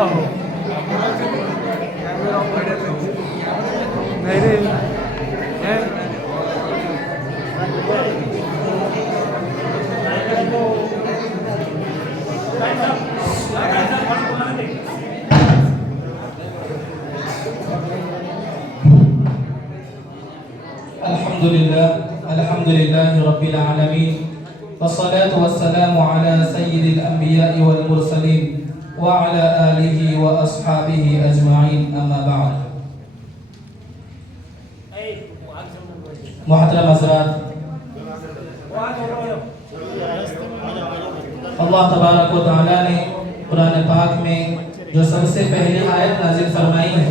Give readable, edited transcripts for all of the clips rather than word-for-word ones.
नहीं रे अल्हम्दुलिल्लाह रब्बिल आलमीन वस्सलातु वस्सलामु अला सय्यिदिल अंबिया'i वल मुरसलीन व अला आलिहि व अस्हाबिहि अजमाइन अम्मा बाद। मुहतरम हज़रात, अल्लाह तबारक व तआला ने कुरान पाक में जो सबसे पहली आयत नाज़िल फरमाई है,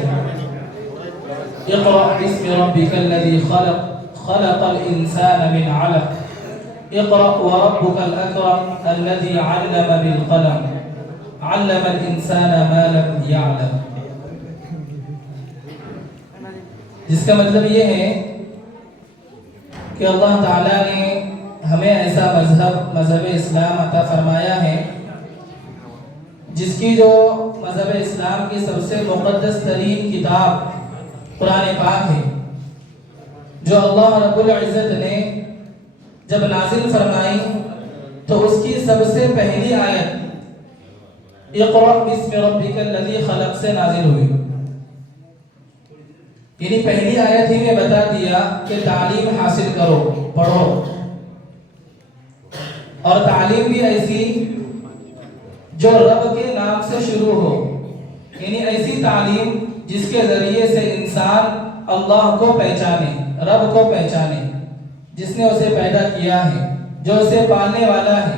इक़रा बिस्मि रब्बिकल्लज़ी खलक़ खलक़ल इंसान मिन अलक़ इक़रा व रब्बुकल अकरम अल्लज़ी अल्लम बिल क़लम अल्लमल इंसान मा लम यअलम। जिसका मतलब ये है कि अल्लाह ताला ने हमें ऐसा मज़हब इस्लाम अता फरमाया है जिसकी जो मज़हब इस्लाम की सबसे मुक़द्दस तरीन किताब कुरान पाक है, जो अल्लाह रब्बुल इज़्ज़त ने जब नाज़िल फरमाई तो उसकी सबसे पहली आयत इक़रा बिस्मि रब्बिकल्लज़ी खलक़ से नाज़िल हुई। यानी पहली आयत ही में बता दिया कि तालीम हासिल करो, पढ़ो, और तालीम भी ऐसी जो रब के नाम से शुरू हो, यानी ऐसी तालीम जिसके जरिए से इंसान अल्लाह को पहचाने, रब को पहचाने, जिसने उसे पैदा किया है, जो उसे पालने वाला है,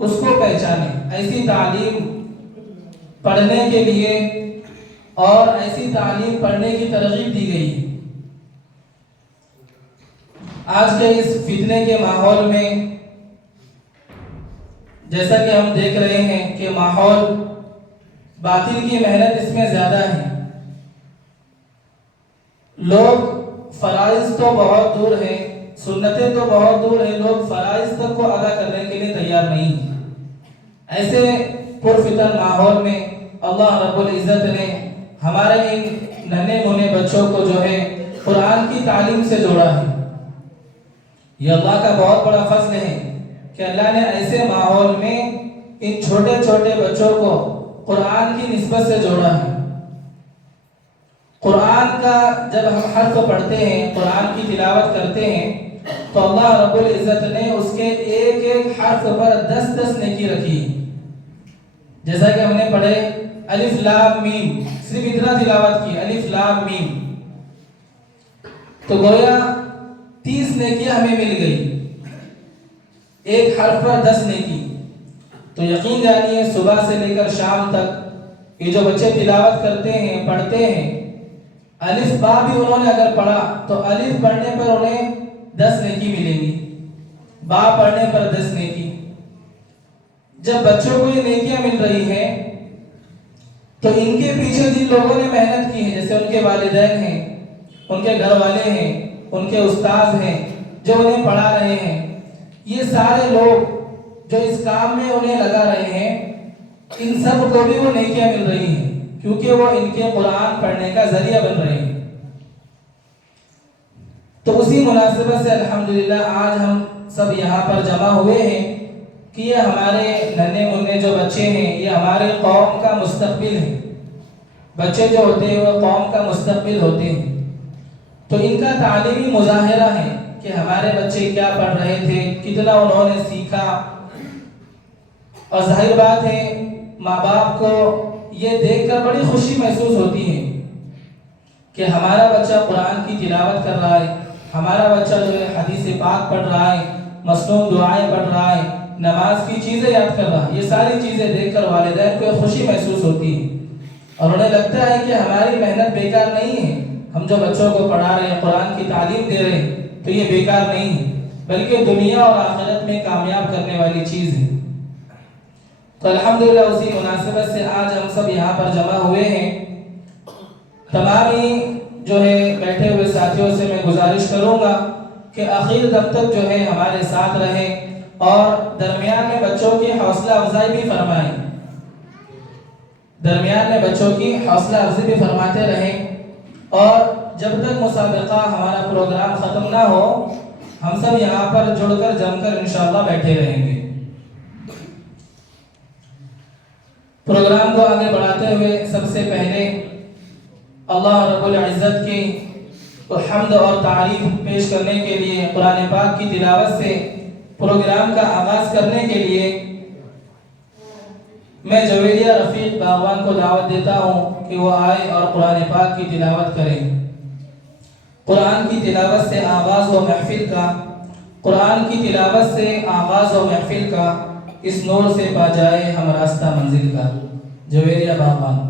उसको पहचाने। ऐसी तालीम पढ़ने के लिए और ऐसी तालीम पढ़ने की तरगीब दी गई है। आज के इस फितने के माहौल में जैसा कि हम देख रहे हैं कि माहौल बातिल की मेहनत इसमें ज्यादा है। लोग फराइज तो बहुत दूर है, सुन्नतें तो बहुत दूर है, लोग फराइज तक को अदा करने के लिए तैयार नहीं है। ऐसे पुरफितन माहौल में अल्लाह रब्बुल इज़्ज़त ने हमारे इन नन्हे मुन्ने बच्चों को जो है कुरान की तालीम से जोड़ा है। ये अल्लाह का बहुत बड़ा फज़्ल है कि अल्लाह ने ऐसे माहौल में इन छोटे छोटे बच्चों को कुरान की निस्बत से जोड़ा है। कुरान का जब हम हर्फ पढ़ते हैं, कुरान की तिलावत करते हैं, तो अल्लाह रब्बुल इज़्ज़त ने उसके एक एक हर्फ पर 10-10 नेकी रखी। जैसा कि हमने पढ़े अलिफ लाम मीम, सिर्फ इतना तिलावत की, अलिफ लाम मीम, तो गोया 30 नेकियां हमें मिल गई, एक हर्फ पर 10 नेकी। तो यकीन जानिए सुबह से लेकर शाम तक ये जो बच्चे तिलावत करते हैं, पढ़ते हैं, अलिफ बा भी उन्होंने अगर पढ़ा तो अलिफ पढ़ने पर उन्हें 10 नेकी मिलेगी, बा पढ़ने पर 10 नेकी। जब बच्चों को ये नेकियां मिल रही हैं तो इनके पीछे जिन लोगों ने मेहनत की है, जैसे उनके वालिदैन हैं, उनके घर वाले हैं, उनके उस्ताद हैं जो उन्हें पढ़ा रहे हैं, ये सारे लोग जो इस काम में उन्हें लगा रहे हैं, इन सब को भी वो नेकियां मिल रही हैं क्योंकि वो इनके कुरान पढ़ने का जरिया बन रहे हैं। तो उसी मुनासिबत से अल्हम्दुलिल्लाह आज हम सब यहाँ पर जमा हुए हैं कि ये हमारे नन्हे मुन्ने जो बच्चे हैं, ये हमारे कौम का मुस्तकबिल है। बच्चे जो होते हैं वो कौम का मुस्तकबिल होते हैं। तो इनका तालीमी मुजाहिरा है कि हमारे बच्चे क्या पढ़ रहे थे, कितना उन्होंने सीखा। और जाहिर बात है माँ बाप को ये देखकर बड़ी खुशी महसूस होती है कि हमारा बच्चा कुरान की तिलावत कर रहा है, हमारा बच्चा जो है हदीस पाक पढ़ रहा है, मसनून दुआएं पढ़ रहा है, नमाज की चीज़ें याद कर रहा है। ये सारी चीज़ें देखकर वालिदैन को खुशी महसूस होती है और उन्हें लगता है कि हमारी मेहनत बेकार नहीं है। हम जो बच्चों को पढ़ा रहे हैं, कुरान की तालीम दे रहे हैं, तो ये बेकार नहीं है, बल्कि दुनिया और आखिरत में कामयाब करने वाली चीज़ है। तो अल्हम्दुलिल्लाह उसी मुनासिबत से आज हम सब यहाँ पर जमा हुए हैं। तमाम ही जो है बैठे हुए साथियों से मैं गुजारिश करूँगा कि आखिर दम तक जो है हमारे साथ रहें और दरमियान में बच्चों की हौसला अफजाई भी फरमाएं। दरमियान में बच्चों की हौसला अफजाई भी फरमाते रहें और जब तक मुसाबका हमारा प्रोग्राम ख़त्म ना हो हम सब यहाँ पर जुड़कर जमकर इंशाअल्लाह बैठे रहेंगे। प्रोग्राम को आगे बढ़ाते हुए सबसे पहले अल्लाह रब्बुल इज़्ज़त की हम्द और तारीफ पेश करने के लिए कुरान पाक की तिलावत से प्रोग्राम का आगाज करने के लिए मैं जवेरिया रफीक बागवान को दावत देता हूँ कि वो आए और कुरान पाक की तिलावत करें। कुरान की तिलावत से आगाज़ व महफिल का, कुरान की तिलावत से आगाज़ व महफिल का, इस नूर से पा जाए हम रास्ता मंजिल का। जवेरिया बागवान।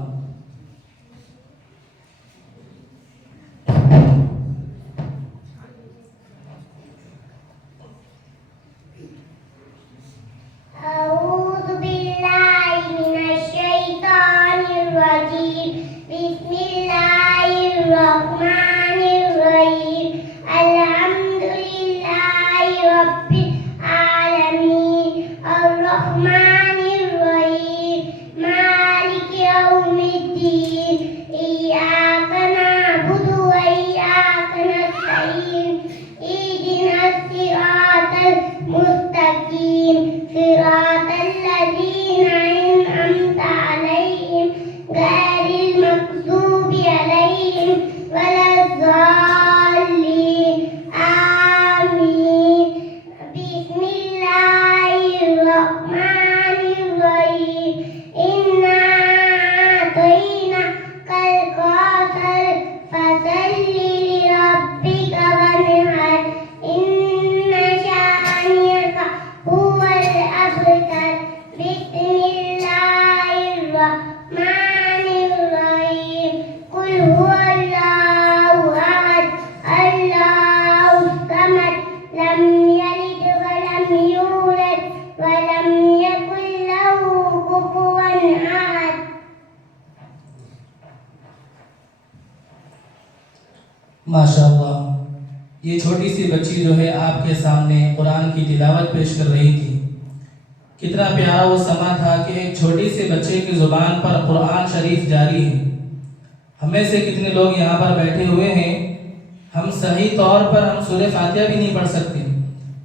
माशाअल्लाह, ये छोटी सी बच्ची जो है आपके सामने कुरान की तिलावत पेश कर रही थी। कितना प्यारा वो समा था कि एक छोटी सी बच्चे की ज़ुबान पर कुरान शरीफ जारी है। हमें से कितने लोग यहाँ पर बैठे हुए हैं, हम सही तौर पर हम सूरह फातिहा भी नहीं पढ़ सकते,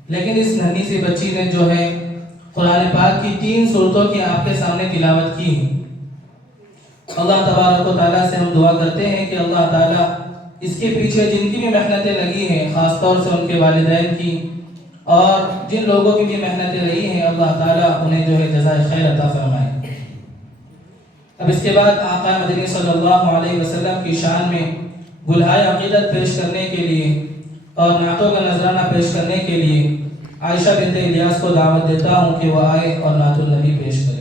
लेकिन इस नन्ही सी बच्ची ने जो है कुरान पाक की 3 सूरतों की आपके सामने तिलावत की है। अल्लाह तबारक व तआला से हम दुआ करते हैं कि अल्लाह ताला इसके पीछे जिनकी भी मेहनतें लगी हैं, ख़ासतौर से उनके वालिदैन की और जिन लोगों की भी मेहनतें रही हैं, अल्लाह ताला उन्हें जो है जज़ाए खैर अता फरमाए। अब इसके बाद आका मदनी सल्लल्लाहु अलैहि वसल्लम की शान में गुलहाए अक़ीदत पेश करने के लिए और नातों का नजराना पेश करने के लिए आयशा बिन्त इलियास को दावत देता हूँ कि वह आए और नातुल नबी पेश करें।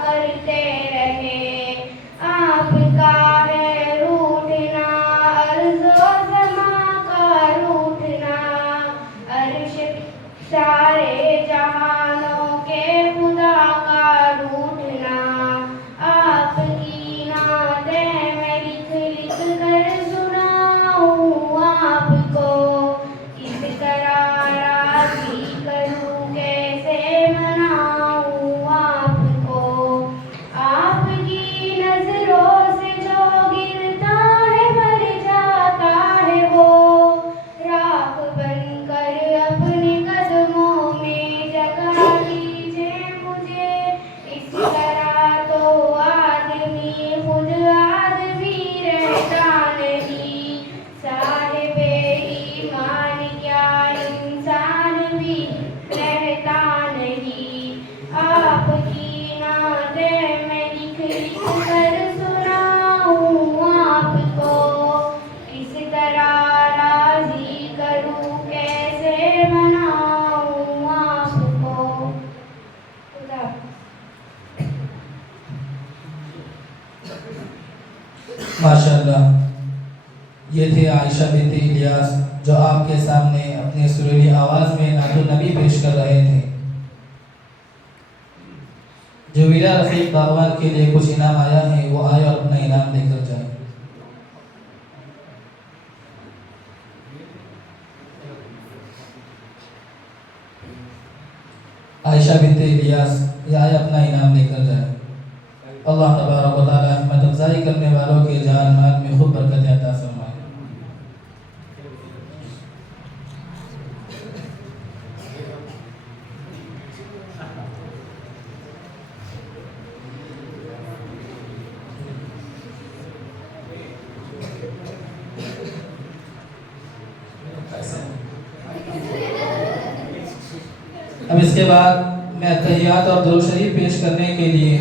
करते रहे आप माशाअल्लाह, ये थे आयशा बिन्त इलियास जो आपके सामने अपने सुरीली आवाज़ में नातुन नबी पेश कर रहे थे। जो वीरा रफीक बागवान के लिए कुछ इनाम आया है वो आए और अपना इनाम लेकर जाए। आयशा बिन्त इलियास ये आए अपना इनाम लेकर जाए। अल्लाह तबारक व तआला हिम्मत अफ़ज़ाई करने वालों के जान माल में खूब बरकत अता फरमाए। अब इसके बाद मैं तहियात और दुरूद शरीफ पेश करने के लिए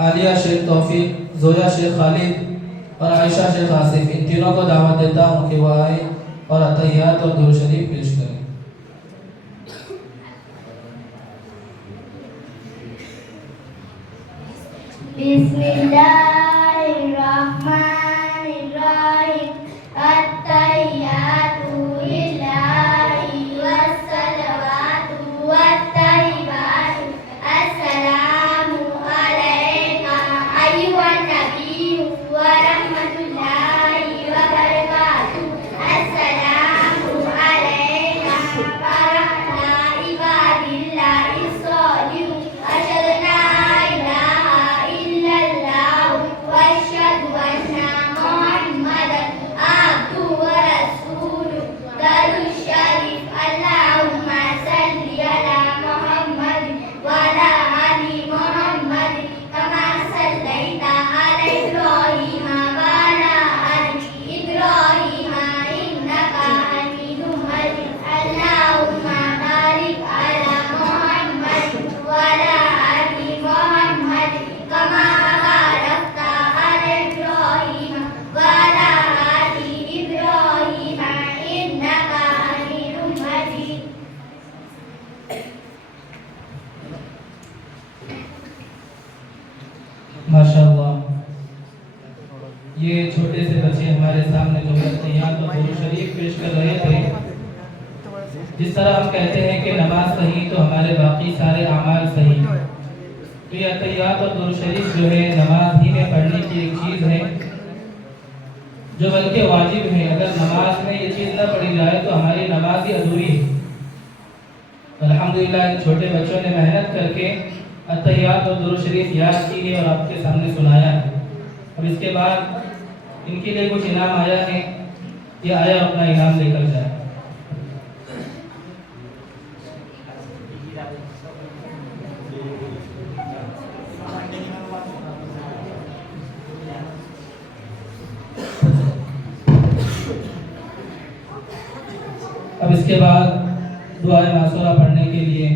आलिया शेख तौफीक, जोया शेख खालिद और आयशा शेख आसिफ इन तीनों को दावत देता हूँ कि वह आए और तहियात और दुरूद शरीफ पेश करें। बिस्मिल्लाहिर्रहमानिर्रहीम। अत्तहियातु लिल्लाहि वस्सलवातु वत्तय्यिबातु। अस्सलामु अलैका अय्युहन नबिय्यु व रहमतुल्लाहि व बरकातुहू। अस्सलामु अलैना व अला इबादिल्लाहि स्सॉलिहीन। अशहदु अन ला इलाहा इल्लल्लाहु व अशहदु अन्ना मुहम्मदन अब्दुहु व रसूलुहु। दरूद शरीफ। अल्लाहुम्मा सल्लि अला मुहम्मद व अला आलि मुहम्मद कमा सल्लैता अला इब्राहीम व अला आलि इब्राहीम इन्नका हमीदुम मजीद। अल्लाहुम्मा बारिक अला मुहम्मद व अला आलि मुहम्मद कमा बारकता अला इब्राहीम व अला आलि इब्राहीम इन्नका हमीदुम मजीद। माशाअल्लाह, ये छोटे से बच्चे हमारे सामने जो तहियात और दुरूद शरीफ पेश कर रहे थे। जिस तरह हम कहते हैं कि नमाज सही तो हमारे बाकी सारे अमाल सही। तो ये तहियात और दुरूद शरीफ जो है नमाज ही में पढ़ने की एक चीज़ है जो बल्कि वाजिब है। अगर नमाज में ये चीज़ न पढ़ी जाए तो हमारी नमाज ही अधूरी है। अल्हम्दुलिल्लाह इन छोटे बच्चों ने मेहनत करके तहियात और दुरूद शरीफ याद की है और आपके सामने सुनाया है। अब इसके बाद इनके लिए कुछ इनाम आया है, ये आया अपना इनाम लेकर जाए। अब इसके बाद दुआए मासूरा पढ़ने के लिए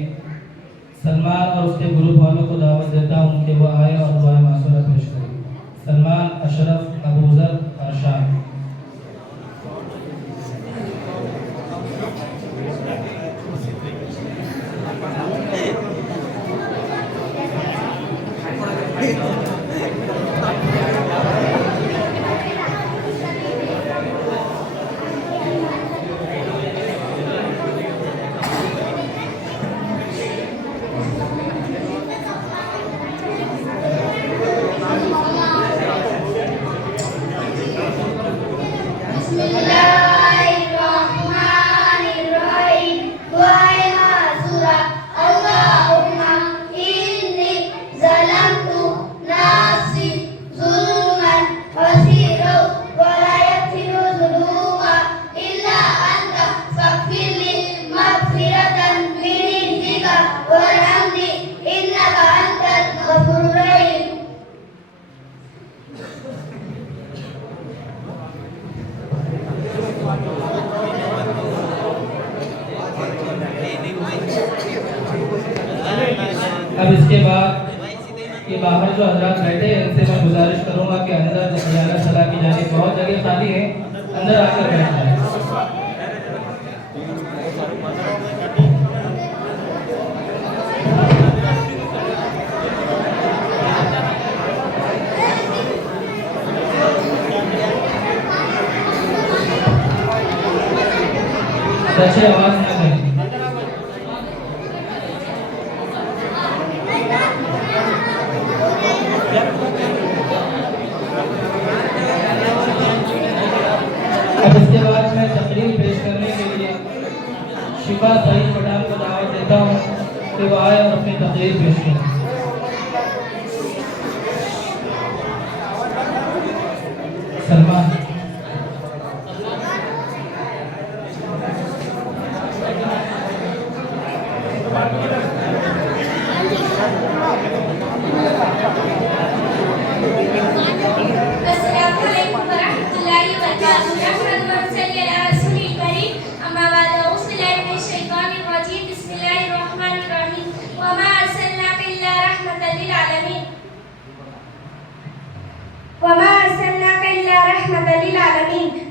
सलमान और उसके ग्रुप वालों को दावत देता हूँ कि वो आए और दुआए मासूरा पेश करें। सलमान, अशरफ, अबूजर, अरशाद। बिस्मिल्लाहिर्रहमानिर्रहीम। दुआए मासूरा। अल्लाहुम्मा इन्नी ज़लमतु नफ्सी ज़ुल्मन कसीरा व ला यग़फ़िरु ज़ुनूबा इल्ला अंता फ़ग़फ़िरली मग़फ़िरतन मिन इंदिका वरहमनी इन्नका अंतल गफ़ूरुर रहीम। अब इसके बाद ये बाहर जो हजरात बैठे हैं इनसे मैं गुजारिश करूंगा कि अंदर ज़ियारत सलाह की जाने बहुत जगह खाली है, अंदर आकर बैठ जाए। बच्चे आवाज न करें। अब इसके बाद मैं तकरीर पेश करने के लिए शिफा सईद पठान को दावत देता हूँ कि वो आए और अपनी तकरीर पेश करें। सलमान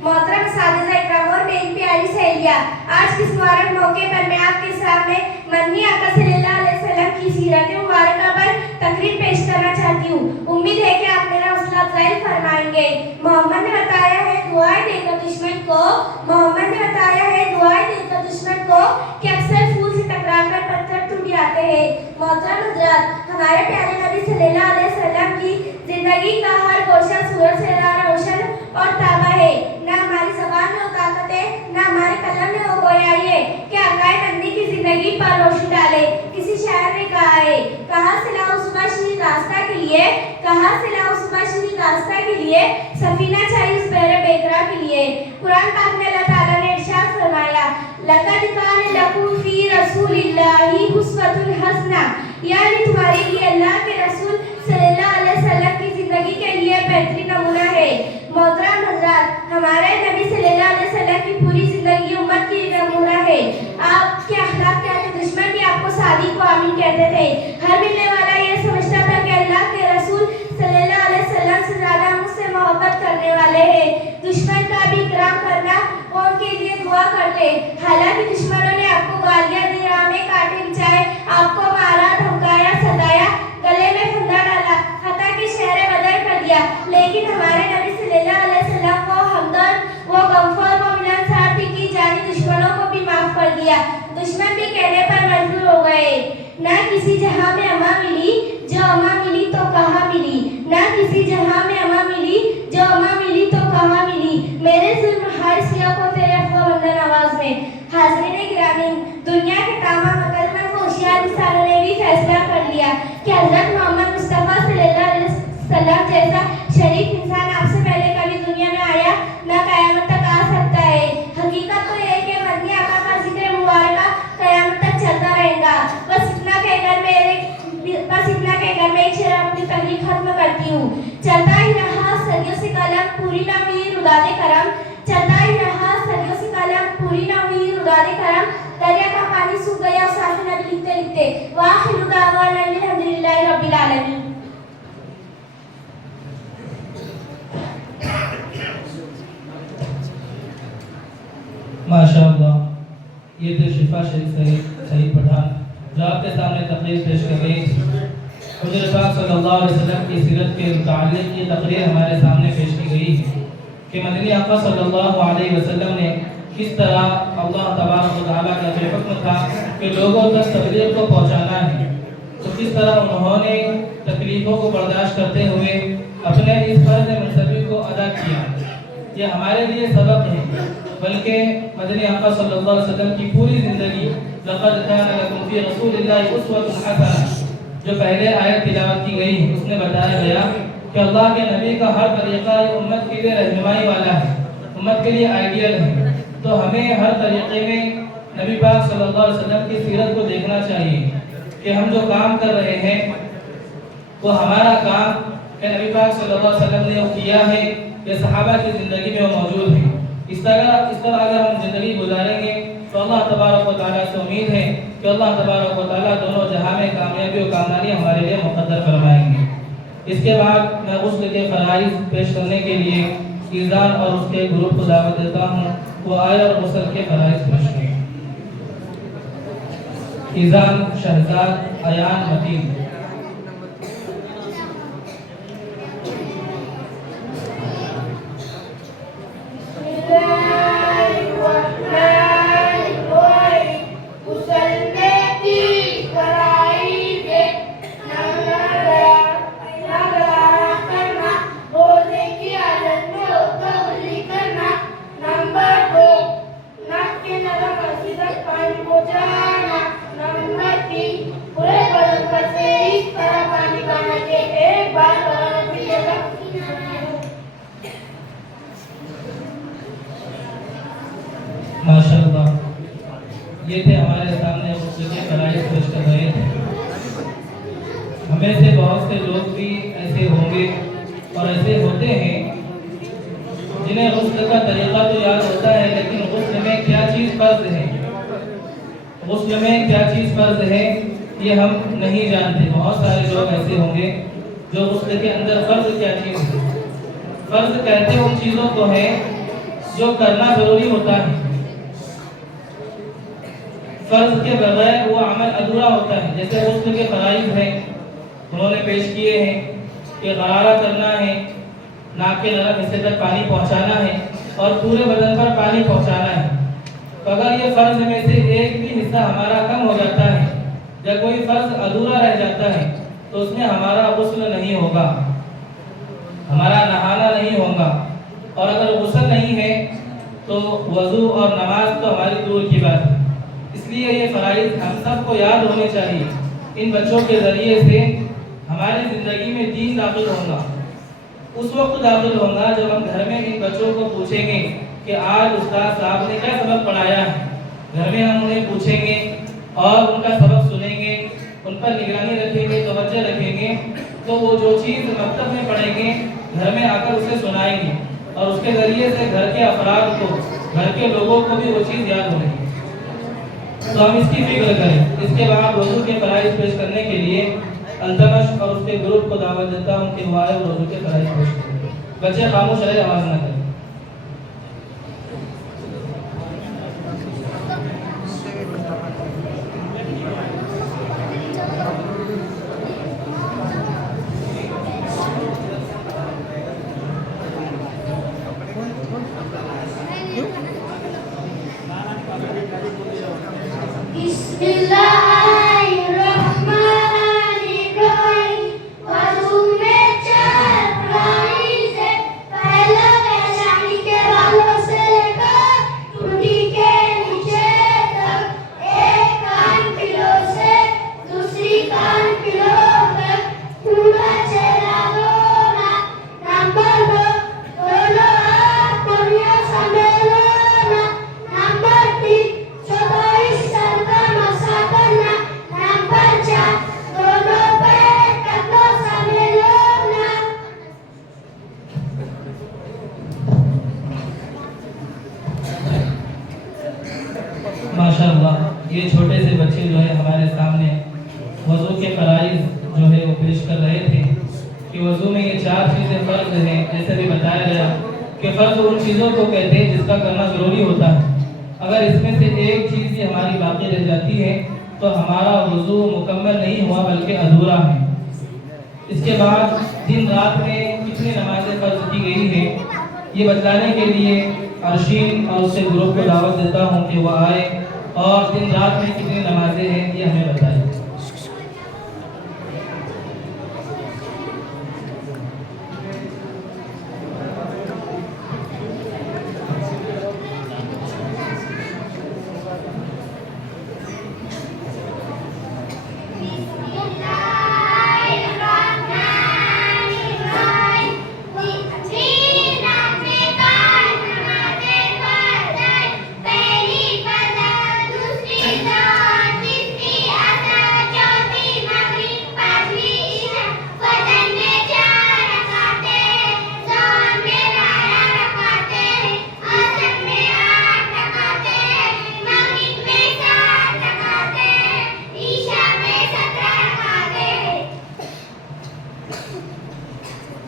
मोहतरम साथिया इकराम और मेरी प्यारी सहेलियां, आज इस मुबारक मौके पर मैं आपके सामने मदनी आका सल्लल्लाहु अलैहि वसल्लम की सीरत मुबारका पर तकरीर पेश करना चाहती हूँ। उम्मीद है कि आप मेरा हौसला अफजाई फरमाएंगे। मोहम्मद ने बताया है दुआएं देकर दुश्मन को, मोहम्मद ने बताया है दुआएं देकर दुश्मन को कि अक्सर फूल से टकराकर पत्थर टूट जाते हैं। मोहतरम हज़रात, हमारे प्यारे नबी सल्लल्लाहु अलैहि वसल्लम की जिंदगी का हर गोशा सूरज से रोशन और ताबा है। ना हमारी ज़बान में वो ताकत है, ना हमारे कलम में वो गोयाई है कि आकाए नंदी की जिंदगी पर रोशनी डाले। किसी शायर ने कहा है, कहाँ से लाऊं सुबह शरीर रास्ता के लिए, कहाँ से लाऊं सुबह शरीर रास्ता के लिए, सफीना चाहिए उस बहरे बेकरा के लिए। कुरान पाक में अल्लाह ताला ने इरशाद फरमाया, लक़द कान लकुम फी रसूलिल्लाहि उस्वतुन हसना, यानी तुम्हारे लिए अल्लाह के रसूल सल्लल्लाहु अलैहि वसल्लम की जिंदगी के लिए बेहतरीन नमूना है। मोहतरम हज़रात, हमारे नबी सल्लल्लाहु अलैहि वसल्लम की पूरी जिंदगी उम्मत की नमूना है। आपके अखलाक के आगे दुश्मन भी आपको सादी को आमीन कहते थे। हर मिलने वाला ये समझता था कि अल्लाह के रसूल सल्लल्लाहु अलैहि वसल्लम से ज्यादा मुझसे मोहब्बत करने वाले हैं। दुश्मन का भी इकराम करना और उनके लिए दुआ करते। हालांकि दुश्मनों ने आपको गालियां दी, रामें काटे बिछाए, आपको मारा, धमकाया, सताया, गले में फंदा डाला, हत्ता कि शहर बदर कर दिया, लेकिन हमारे नबी सल्लल्लाहु अलैहि वसल्लम वो हमदर्द, वो गमफर, वो मिलनसार थी कि जाने दुश्मनों को भी माफ कर दिया। दुश्मन भी कहने पर मजबूर हो गए। ना किसी जहां में अमा मिली, जो अमा मिली तो कहाँ मिली, ना किसी जहां में अमा मिली, जो अमा मिली तो कहाँ मिली, मेरे जुल्म हर सिया को तेरे अफ़वा बंदन आवाज में। हाज़रीन गिरामी, दुनिया के तमाम अक्लमंद होशियार इंसानों ने भी फैसला कर लिया कि हज़रत मोहम्मद मुस्तफ़ा सल्लल्लाहु अलैहि वसल्लम जैसा शरीफ इंसान आपसे पहले कभी दुनिया में आया न क़यामत तक आ सकता है। हकीकत तो यह है कि मदनी आका का जिक्र मुबारका क़यामत तक चलता रहेगा। बस इतना कहकर मैं एक शेर अपनी तकरीर खत्म करती हूँ। चलता ही रहा सदियों से कलम, पूरी ना हुई रुदादे करम, चलता ही रहा सदियों से कलम, पूरी ना हुई रुदादे करम, दरिया का पानी सूख गया और साफी नबी लिखते लिखते। वाखिरु दावाना अल्हम्दुलिल्लाहि रब्बिल आलमीन। माशाअल्लाह, ये थे शिफा सईद पठान जो आपके सामने तकरीर पेश कर रही थी। हुज़ूर पाक सल्लल्लाहु अलैहि वसल्लम की सीरत के मुताल्लिक़ ये तकरीर हमारे सामने पेश की गई है कि मदनी आका सल्लल्लाहु अलैहि वसल्लम ने किस तरह अल्लाह तबारक व तआला का जो हुक्म था कि लोगों तक तबलीग को पहुँचाना है, तो किस तरह उन्होंने तकलीफ़ों को बर्दाश्त करते हुए अपने इस फ़र्ज़ मनसबी को अदा किया। ये हमारे लिए सबक है, बल्कि मदनी आका सल्लल्लाहु अलैहि वसल्लम की पूरी ज़िंदगी लक़द कान लकुम फ़ी रसूलिल्लाहि उस्वतुन हसना जो पहले आयत तिलावत की गई उसमें बताया गया कि अल्लाह के नबी का हर तरीक़ा उम्मत के लिए रहनुमाई वाला है, उम्मत के लिए आइडियल है। तो हमें हर तरीक़े में नबी पाक सल्लल्लाहु अलैहि वसल्लम की सीरत को देखना चाहिए कि हम जो काम कर रहे हैं वो हमारा काम कि नबी पाक सल्लल्लाहु अलैहि वसल्लम ने वो किया है, ये सहाबा की ज़िंदगी में वो मौजूद है। इस तरह अगर हम ज़िंदगी गुजारेंगे तो अल्लाह तबारक व तआला से उम्मीद है कि अल्लाह तबारक व तआला दोनों जहां में कामयाबी और कामरानी हमारे लिए मुक़द्दर फरमाएंगे। इसके बाद मैं गुस्ल के फ़राइज़ पेश करने के लिए ईज़ान और उसके ग्रुप को दावत देता हूँ, वो आए और गुस्ल के फ़राइज़ पेश करें। ईज़ान शहजाद अयान मतीन। ये थे हमारे सामने गुस्ल के फराइज़ पेश कर रहे थे। हमें से बहुत से लोग भी ऐसे होंगे और ऐसे होते हैं जिन्हें गुस्ल का तरीक़ा तो याद होता है, लेकिन गुस्ल में क्या चीज़ फ़र्ज़ है, गुस्ल में क्या चीज़ फ़र्ज़ है ये हम नहीं जानते। बहुत सारे लोग ऐसे होंगे जो गुस्ल के अंदर फ़र्ज़ क्या चीज़ है। फ़र्ज़ कहते उन चीज़ों को है जो करना ज़रूरी होता है। फ़र्ज़ के बगैर वो अमल अधूरा होता है। जैसे गुस्ल के फ़राइज़ हैं, उन्होंने पेश किए हैं कि गरारा करना है, नाक के नरम हिस्से तक पानी पहुंचाना है और पूरे बदन पर पानी पहुंचाना है। तो अगर ये फ़र्ज़ में से एक भी हिस्सा हमारा कम हो जाता है या कोई फ़र्ज़ अधूरा रह जाता है तो उसमें हमारा गुस्ल नहीं होगा, हमारा नहाना नहीं होगा। और अगर गुस्ल नहीं है तो वज़ू और नमाज तो हमारी दूर की बात है। इसलिए ये फ़राइज़ हम सबको याद होने चाहिए। इन बच्चों के ज़रिए से हमारी ज़िंदगी में दीन दाखिल होगा। उस वक्त दाखिल होगा जब हम घर में इन बच्चों को पूछेंगे कि आज उस्ताद साहब ने क्या सबक पढ़ाया है। घर में हम उन्हें पूछेंगे और उनका सबक सुनेंगे, उन पर निगरानी रखेंगे, तवज्जो रखेंगे, तो वो जो चीज़ मकतब में पढ़ेंगे घर में आकर उसे सुनाएंगे और उसके ज़रिए से घर के अफराद को, घर के लोगों को भी वो चीज़ याद होगी। तो हम इसकी फिक्र करें। इसके बाद वज़ू के फ़राइज़ पेश करने के लिए अल्तमश और उसके ग्रुप को दावत देता हूँ कि वो आए और वज़ू के फ़राइज़ पेश करें। बच्चे खामोश रहे, आवाज़ ना करें। माशाअल्लाह, ये छोटे से बच्चे जो है हमारे सामने वज़ू के फ़राइज़ जो है वो पेश कर रहे थे कि वज़ू में ये 4 चीज़ें फ़र्ज़ हैं। जैसे भी बताया गया कि फ़र्ज़ उन चीज़ों को कहते हैं जिसका करना ज़रूरी होता है। अगर इसमें से एक चीज़ भी हमारी बाकी रह जाती है तो हमारा वज़ू मुकम्मल नहीं हुआ बल्कि अधूरा है। इसके बाद दिन रात में कितनी नमाज़ें फ़र्ज़ की गई हैं ये बतलाने के लिए अर्शीन और उसके ग्रुप को दावत देता हूँ कि वह आए और दिन रात में कितनी नमाजें हैं ये हमें बताएं।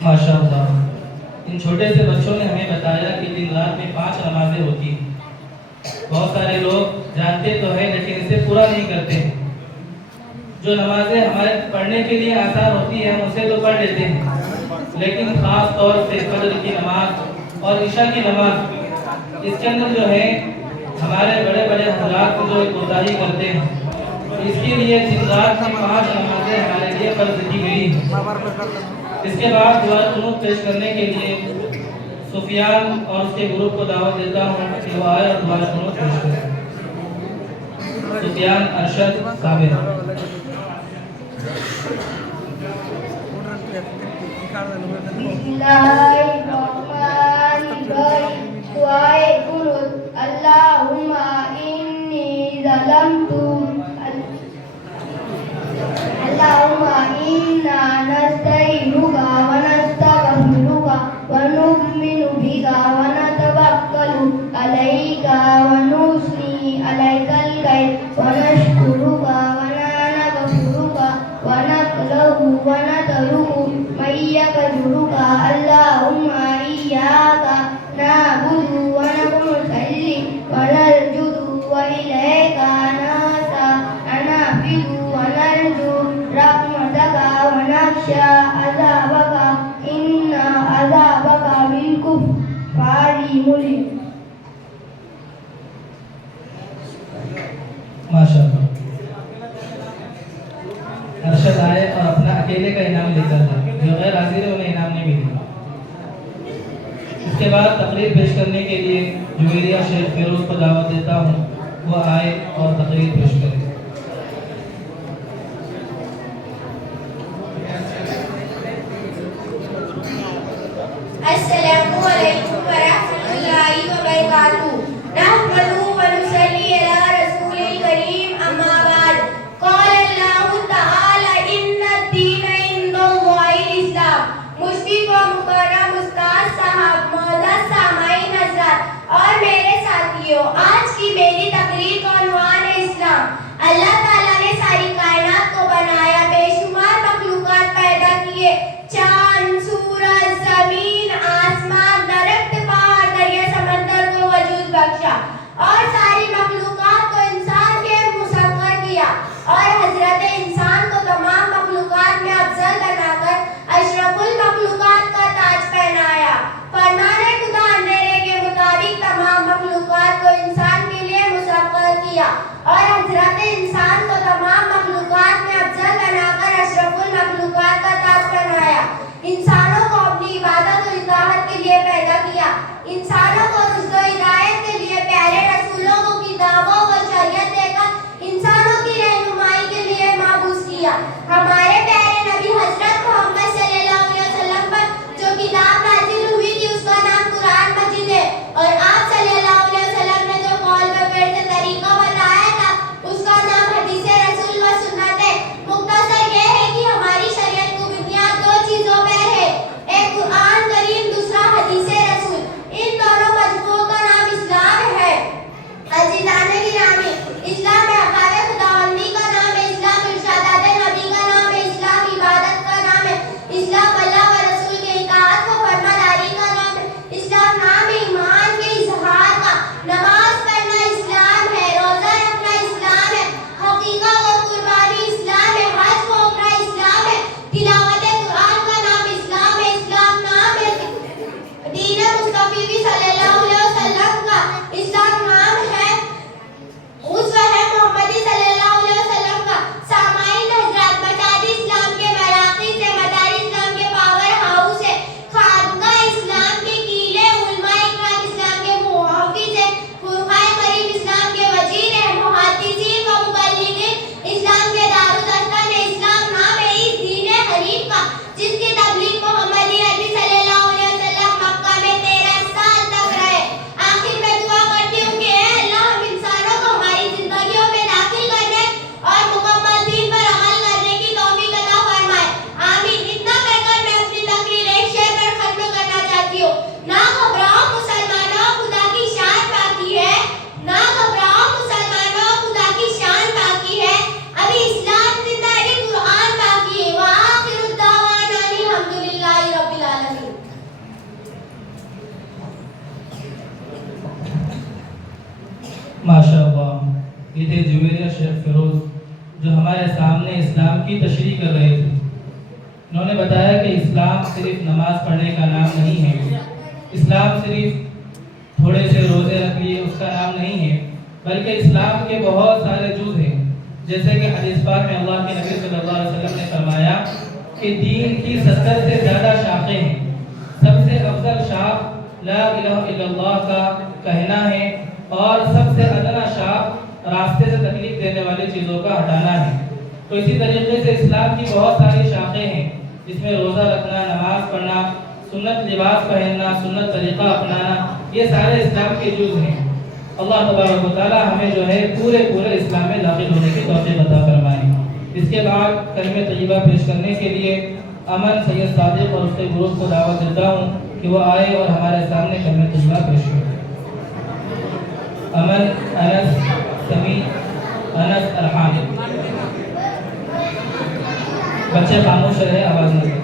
माशाअल्लाह, इन छोटे से बच्चों ने हमें बताया कि दिन रात में 5 नमाजें होती हैं। बहुत सारे लोग जानते तो हैं लेकिन इसे पूरा नहीं करते। जो नमाजें हमारे पढ़ने के लिए आसान होती है हम उसे तो पढ़ लेते हैं, लेकिन ख़ास तौर से फजर की नमाज और इशा की नमाज, इसके अंदर जो है हमारे बड़े बड़े हज़रात जो कोताही करते हैं। इसके लिए दिन रात में 5 नमाजें हमारे लिए फ़र्ज़ की गई है। इसके बाद दुआ कुनूत पेश करने के लिए सुफियान और उसके ग्रुप को दावत देता हूँ कि वो आए और दुआ कुनूत पेश करें। सुफियान, अरशद, साबिर। दुआए कुनूत। अल्लाहुम्मा इन्नी अस्सलामतु अल्लाहुम्मा इन्ना नस्तईनुका व नस्तगफिरुका व नु'मिनु बिका व नतवक्कलु अलैका व नुस्नी अलैकल खैर व नशकुरुका व नगफिरुका व नक़लहु व नतरुकु मय्यकजुरुका अल्लाहुम्मा इय्याका नअबुदु व नुसल्ली व नस्जुदु व इलैका नहफिदु व नरजू रहमतका व नख्शा अज़ाबका इन्ना अज़ाबका बिल-कुफ़्फ़ारि मुलीम। माशाअल्लाह। अरशद आए और अपना अकेले का इनाम लेकर जाए, जो गैर हाजिर है उन्हें इनाम नहीं मिलेगा। इसके बाद तकरीर पेश करने के लिए जुवेरिया शेख फिरोज को दावत देता हूँ, वो आए और तकरीर पेश करें। अस्सलामु अलैकुम व रहमतुल्लाहि व बरकातुहू। नहमदुहु व नुसल्ली अला रसूलिल करीम, अम्मा बाद। क़ाल अल्लाहु तआला इन्नद-दीन इंदल्लाहिल इस्लाम। मुश्फिक व मुकर्रम उस्ताद साहब, मौजूद सामाईन हज़रात और मेरे साथियों, आज की मेरी तकरीर का उन्वान है इस्लाम। अल्लाह ताला ने सारी कायनात को बनाया, बेशुमार मखलूकात पैदा किए, चांद, सूरज, जमीन, आसमान, दरख्त, पहाड़, दरिया, समंदर को वजूद बख्शा और सारी मखलूकात को इंसान के मुसख्खर किया और हजरत इंसान को तमाम मखलूकात में अफजल बनाकर अशरफुल मखलूकात का ताज पहनाया। फरमाने खुदा अंधेरे के मुताबिक तमाम मखलूकात को इंसान के लिए मुसख्खर किया और हजरत इंसान को तमाम मखलूकात में अफजल बनाकर अशरफुल मखलूकात का ताज पहनाया। इंसानों को अपनी इबादत और इताअत के लिए पैदा किया, इंसानों को रुश्द व हिदायत के लिए प्यारे रसूलों को किताबों व शरीयत देकर इंसानों की रहनुमाई के लिए माबूस किया। हमारे प्यारे नबी हजरत मोहम्मद सल्लल्लाहु अलैहि वसल्लम पर जो किताब नाज़िल हुई थी उसका नाम कुरान मजीद है और आप सल्लल्लाहु अलैहि वसल्लम ने जो कौल व फिर से तरीका बताया था उसका नाम हदीस रसूल व सुन्नत है। मुख्तसर यह है कि हमारी शरीयत की बुनियाद दो चीजों पर है, एक कुरान करीम, दूसरा हदीस रसूल। इन दोनों मजमूओं का नाम इस्लाम है। अजीज़ाने गिरामी, इस्लाम में हक़ाक़े खुदावंदी का नाम है, इस्लाम इरशादात नबी का नाम है, इस्लाम इबादत का नाम है, इस्लाम अल्लाह व रसूल के इताअत को फरमादारी का नाम है, इस्लाम नाम है ईमान के इजहार का, नमाज पढ़ना इस्लाम है, रोजा रखना इस्लाम है, हकीका व कुर्बानी इस्लाम है, हज व उम्रा इस्लाम है, तिलावत कुरान का नाम इस्लाम है, इस्लाम नाम है दीन मुस्तफ़ी सल्लल्लाहु अलैहि वसल्लम का, इस्लाम नाम है उसवा है मोहम्मदी सल्लल्लाहु अलैहि वसल्लम का। सामाईन हज़रात, मशादी इस्लाम के मराक़िज़ है, मदारिस इस्लाम के पावर हाउस है, खानकाह इस्लाम के किले, उलमा इकराम इस्लाम के मुहाफ़िज़ है, फुरक़ाए क़रीब इस्लाम के वज़ीर है, मुहद्दिसीन व मुबल्लिगीन इस्लाम के दारुल-अरक़म है। इस्लाम नाम है इस दीन हनीफ़ का जिसकी तबलीग मोहम्मदी नबी सल्लल्लाहु अलैहि वसल्लम मक्का में 13 साल तक रहे। आखिर में दुआ करती हूँ कि ऐ अल्लाह हम इंसानों को हमारी जिंदगियों में दाखिल करने और मुकम्मल दीन पर अमल करने की तौफीक अता फरमाए। आमीन। इतना कहकर मैं अपनी तकरीर एक शेर पर खत्म करना चाहती हूँ। ना घबराओ मुसलमानों, खुदा की शान बाकी है, ना घबराओ मुसलमानों, खुदा की शान बाकी है, अभी इस्लाम जिंदा है, कुरान बाकी है। व आखिरु दावाना अल्हम्दुलिल्लाहि रब्बिल आलमीन। माशाअल्लाह। ये थे जुवेरिया शेख फिरोज जो हमारे सामने इस्लाम की तशरीह कर रहे थे। उन्होंने बताया कि इस्लाम सिर्फ नमाज पढ़ने का नाम नहीं है, इस्लाम सिर्फ थोड़े से रोज़े रख लिए उसका नाम नहीं है, बल्कि इस्लाम के बहुत सारे जुज़ हैं। जैसे कि हदीस पाक में अल्लाह के नबी सल्लल्लाहु अलैहि वसल्लम ने फरमाया कि दीन की 70 से ज़्यादा शाखें हैं। सबसे अफजल शाख ला इलाहा इल्लल्लाह का कहना है और सबसे अदना शाख रास्ते से तकलीफ देने वाली चीज़ों का हटाना है। तो इसी तरीके से इस्लाम की बहुत सारी शाखें हैं जिसमें रोज़ा रखना, नमाज पढ़ना, सुन्नत लिबास पहनना, सुन्नत तरीक़ा अपनाना, ये सारे इस्लाम के जुज़ हैं। अल्लाह तबारक व तआला हमें जो है पूरे इस्लाम में दाखिल होने की तौफीक अता फरमाए। इसके बाद कलमे तय्यबा पेश करने के लिए अमन सैयद सादिक और उसके ग्रुप को दावत देता हूँ कि वो आए और हमारे सामने कलमे तय्यबा पेश करें। अमन, अनस, समी, अनस, अरहान। बच्चे खामोश रहे, आवाज़ न करें।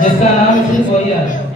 जिसका नाम सिर्फ वही है।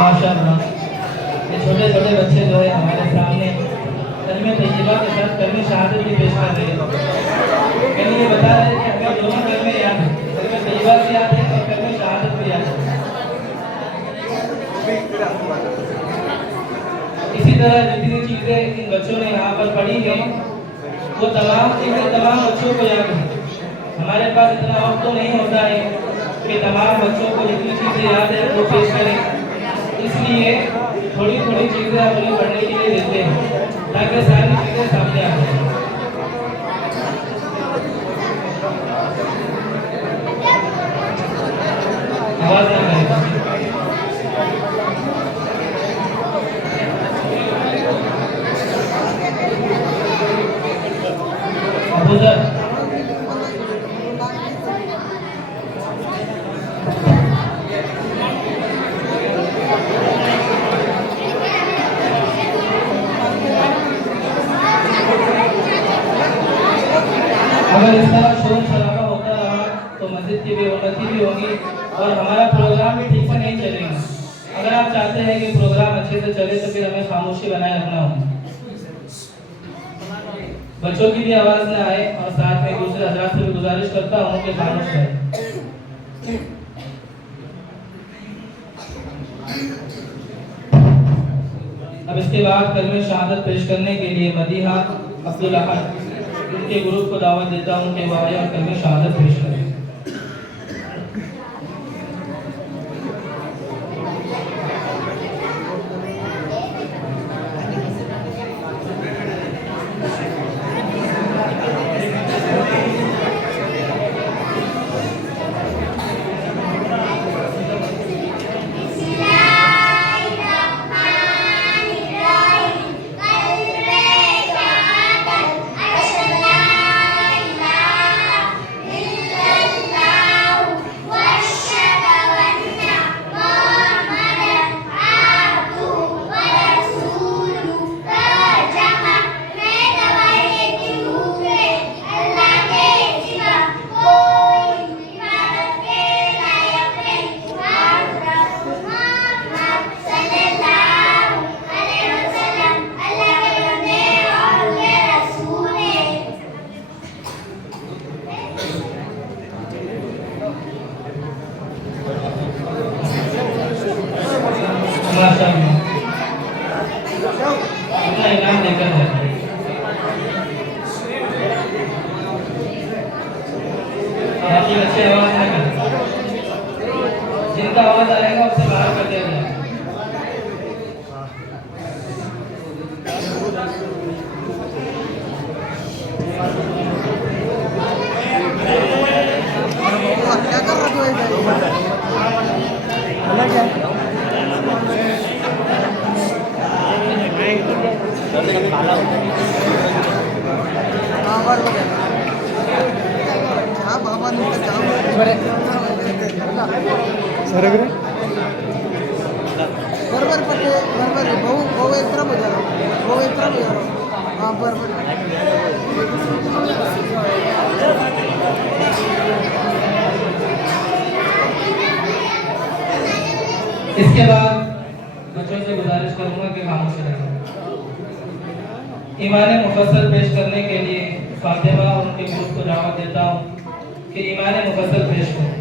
माशाअल्लाह, ये छोटे छोटे बच्चे जो है हमारे सामने कलमे तय्यबा के साथ कलमे शहादत भी पेश कर रहे हैं। कहीं ये बता रहे हैं कि हमें दोनों कलमे याद है, कलमे तय्यबा भी याद है और कलमे शहादत भी याद है। इसी तरह जितनी चीज़ें इन बच्चों ने यहाँ पर पढ़ी है वो तमाम चीज़ें तमाम बच्चों को याद है। हमारे पास इतना वक्त तो नहीं होता है कि तमाम बच्चों को जितनी चीज़ें याद है वो पेश करें, इसलिए थोड़ी थोड़ी चीज़ें अपने पढ़ने के लिए देते हैं ताकि सारी चीज़ें सामने आ जाए। आवाज़ ना करें। अबूजर अगर इस तरह शोर शराबा होता रहा तो मस्जिद की बेउन्नति भी होगी और हमारा प्रोग्राम भी ठीक से नहीं चलेगा। अगर आप चाहते हैं कि प्रोग्राम अच्छे से चले तो फिर हमें खामोशी बनाए रखना होगा, बच्चों की भी आवाज़ न आए और साथ में दूसरे हजरात से भी गुजारिश करता हूँ कि खामोश रहे। अब इसके बाद कलमे शहादत पेश करने के लिए मदीहा अब्दुल अहद उनके ग्रुप को दावत देता हूँ कि वो आए और कलमे शहादत पेश करें। सरगरे बरोबर पट्टे बरोबर आहे भाऊ भाऊ एकत्र बजारो भाऊ एकत्र बजारो हां बरोबर इसके बाद बच्चों से गुजारिश करूंगा कि खामोश रहें। ईमान मुफस्सल पेश करने के लिए फातिमा और उनके ग्रुप को दावत देता हूँ कि ईमान मुफस्सल पेश करें।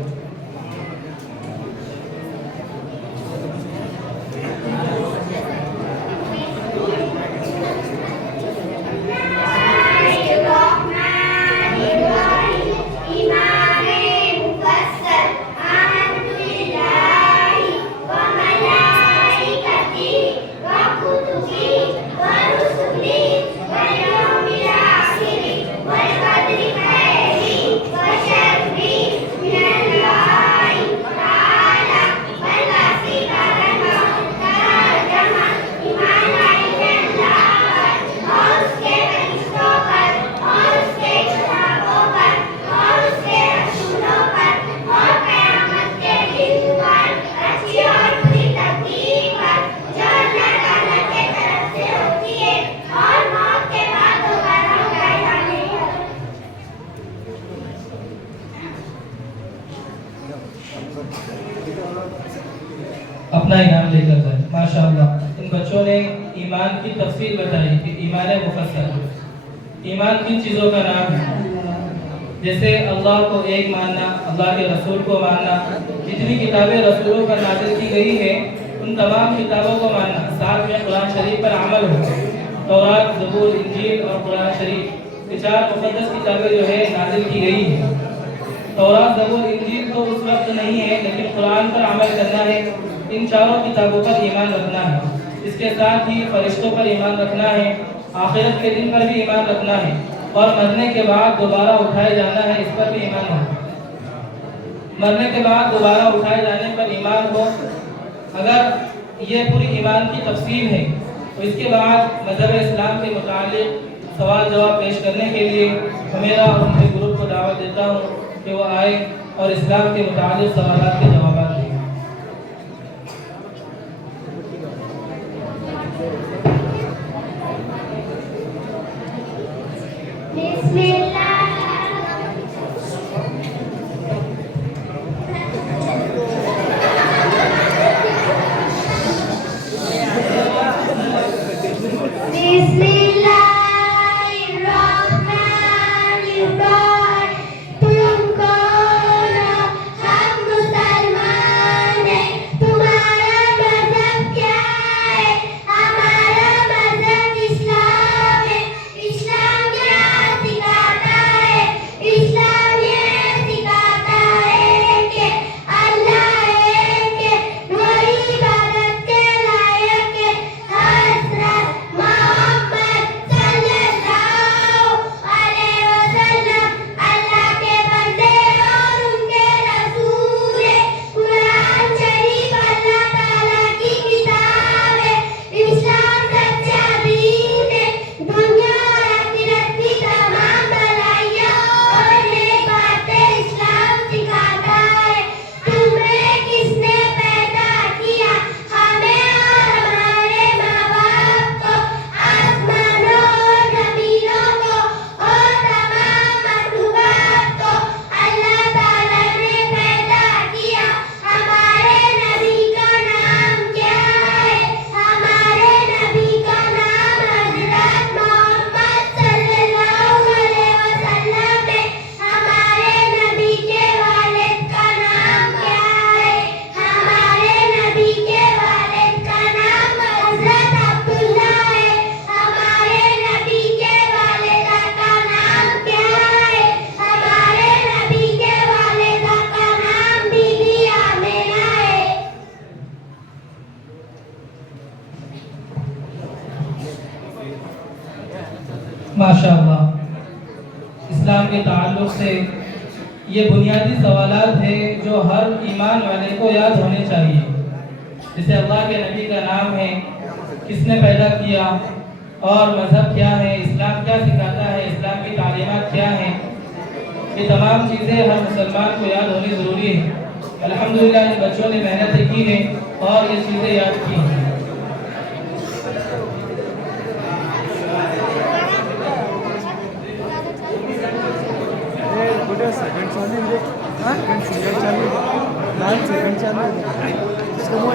अपना इनाम लेकर जाए। माशाअल्लाह इन बच्चों ने ईमान की तफसील बताई कि ईमान मुफस्सल ईमान किन चीज़ों का नाम है, जैसे अल्लाह को एक मानना, अल्लाह के रसूल को मानना, जितनी किताबें रसूलों पर नाज़िल की गई है उन तमाम किताबों को मानना, साथ में कुरान शरीफ पर अमल हो। तौरात, ज़बूर, इंजील और कुरान शरीफ ये चार मुक़द्दस किताबें जो है नाज़िल की गई है। तौरात, ज़बूर, इंजील तो उस वक्त नहीं है, लेकिन कुरान पर अमल करना है। इन चारों किताबों पर ईमान रखना है। इसके साथ ही फरिश्तों पर ईमान रखना है, आखिरत के दिन पर भी ईमान रखना है और मरने के बाद दोबारा उठाए जाना है, इस पर भी ईमान हो। मरने के बाद दोबारा उठाए जाने पर ईमान हो। अगर ये पूरी ईमान की तफसील है तो इसके बाद मज़हब इस्लाम के मुतालिक सवाल जवाब पेश करने के लिए मेरा और उनके ग्रुप को दावत देता हूँ कि वो आए और इस्लाम के मुतालिक सवालात के जवाब दें। माशाअल्लाह इस्लाम के ताल्लुक़ से ये बुनियादी सवालात है जो हर ईमान वाले को याद होने चाहिए। जैसे अल्लाह के नबी का नाम है, किसने पैदा किया, और मज़हब क्या है, इस्लाम क्या सिखाता है, इस्लाम की तालीमात क्या हैं, ये तमाम चीज़ें हर मुसलमान को याद होनी ज़रूरी है। अल्हम्दुलिल्लाह इन बच्चों ने मेहनत की है और ये चीज़ें याद की हैं। सेकंड चालू है, हाँ सेकंड चालू है, सेकंड चालू है, चालू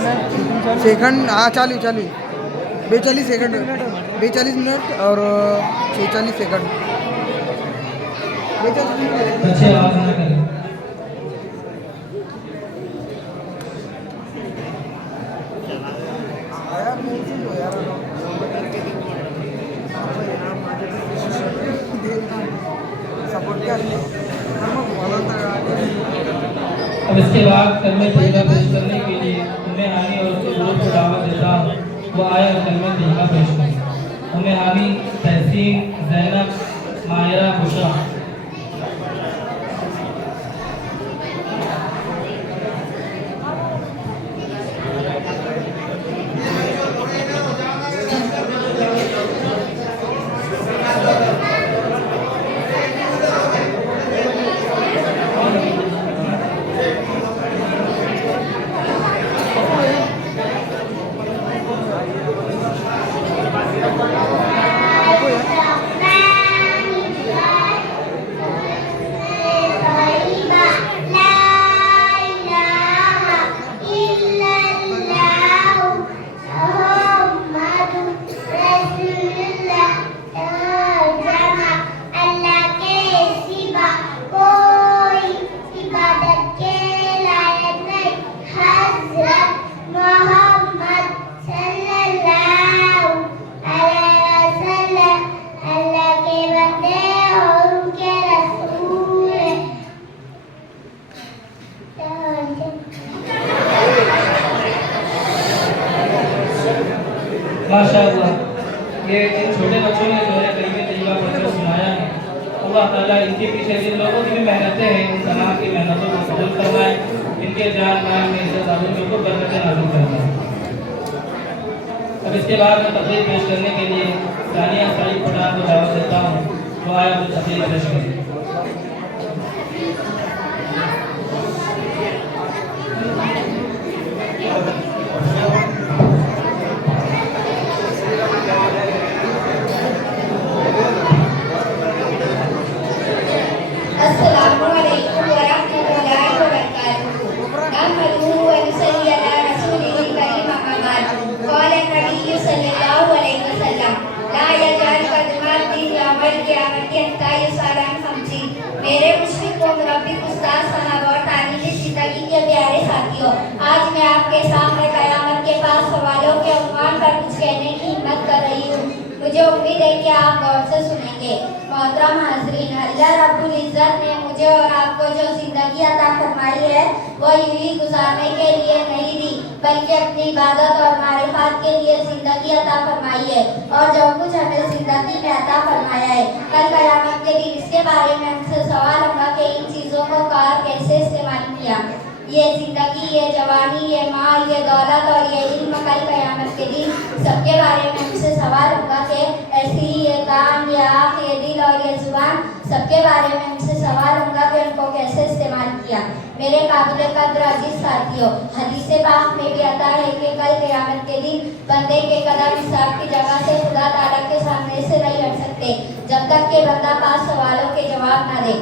है सेकंड हाँ चालू चालू 42 सेकंड 42 मिनट और 46 सेकंड 42 मिनट अच्छे आवाज़ ना करें। यार मेरे से यार सपोर्ट कर अब इसके बाद कलमे तैयबा पेश करने के लिए उम्मे हानी और उसके दोस्त को दावत देता हूँ, वो आए और कलमे तैयबा पेश करें। उम्मे हानी, तहसीन, ज़ैनब, माहिरा, बुशरा। माशाअल्लाह, ये इन छोटे बच्चों ने जो है कलमे तैयबा पढ़कर सुनाया है। अल्लाह ताला इनके पीछे जिन लोगों की भी मेहनतें हैं उन तमाम की मेहनतों को कबूल फरमाए, इनके जान माल में इज्जत आबरू को बरकतें नाज़िल फरमाए। अब इसके बाद मैं तकरीर पेश करने के लिए सानिया साइद पठान को दावत देता हूँ, वो आया तो तकरीर पेश करें। मेरे मुश्किल को मुरब्बिक उस्ताद साहब और तालीमी ज़िंदगी के प्यारे साथियों, आज मैं आपके सामने क़यामत के पास सवालों के उन्वान पर कुछ कहने की हिम्मत कर रही हूँ। मुझे उम्मीद है कि आप गौर से सुनेंगे। मोहतरम हाज़रीन, अल्लाह रब्बुल इज़्ज़त ने मुझे और आपको जो ज़िंदगी अता फरमाई है वो यूं ही गुजारने के लिए नहीं दी, बल्कि अपनी इबादत और मारिफत के लिए ज़िंदगी अता फरमाई है। और जो कुछ हमें ज़िंदगी में अता फरमाया है, कल क़यामत के दिन इसके बारे में हमसे सवाल होगा कि इन चीज़ों को कार कैसे इस्तेमाल किया। ये ज़िंदगी, ये जवानी, ये माल, ये दौलत और ये इल्म कल क़यामत के दिन सबके बारे में हमसे सवाल होगा कि ऐसी ही ये कान, ये आँख, ये दिल और ये ज़ुबान सबके बारे में हमसे सवाल होगा कि उनको कैसे इस्तेमाल किया। मेरे काबिल कद्र अजीज साथियों, हदीस पाक में भी आता है कि कल क़यामत के दिन बंदे के कदम हिसाब की जगह से खुदा ताला के सामने से नहीं हट सकते जब तक कि बंदा पास सवालों के जवाब ना दे।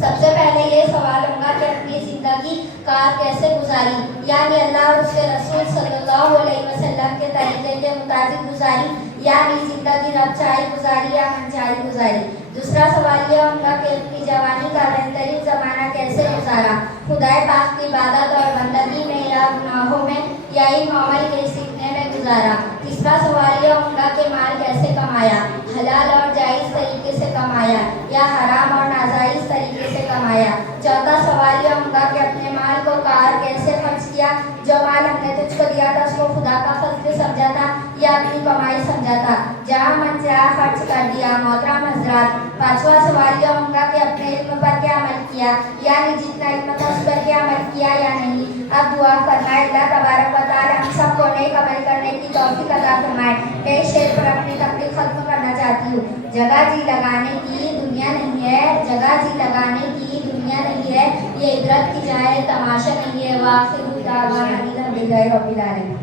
सबसे पहले ये सवाल होगा कि अपनी ज़िंदगी कार कैसे गुजारी, यानी अल्लाह और उसके रसूल सल्लल्लाहु अलैहि वसल्लम के तरीके के मुताबिक गुजारी, यानी ज़िंदगी रबचाई गुजारी या मनचाही गुजारी। दूसरा सवाल यह होगा कि अपनी जवानी का बेहतरीन ज़माना कैसे गुजारा, खुदाए पाक की इबादत और बंदगी में या गुनाहों में या इल्म अमल के सीखने में गुजारा। तीसरा सवाल यह होगा कि माल कैसे कमाया, हलाल और जायज़ तरीके से कमाया या हराम और नाजायज़ तरीके से कमाया। चौथा सवाल यह होगा कि अपने माल को कार कैसे खर्च किया, जो माल हमने तुझको दिया था उसको खुदा का फज़्ल समझा था या अपनी कमाई समझा था, जहाँ मन चाहा खर्च कर दिया। मोहतरम हज़रात, पांचवा सवाल यह होगा कि अपने इल्म पर क्या अमल किया, यानी जितना इल्म था उस पर क्या अमल किया या नहीं। अब दुआ फरमाए अल्लाह तबारक व तआला हम सबको नेक अमल करने की तौफीक अता फरमाए। मैं इस शेर पर अपनी तकरीर खत्म करना चाहती हूँ। जगह जी लगाने की दुनिया नहीं है, जगह जी लगाने की दुनिया नहीं है, ये इबरत की जाए तमाशा नहीं है। वाखिरु दावाना अल्हम्दुलिल्लाहि रब्बिल आलमीन।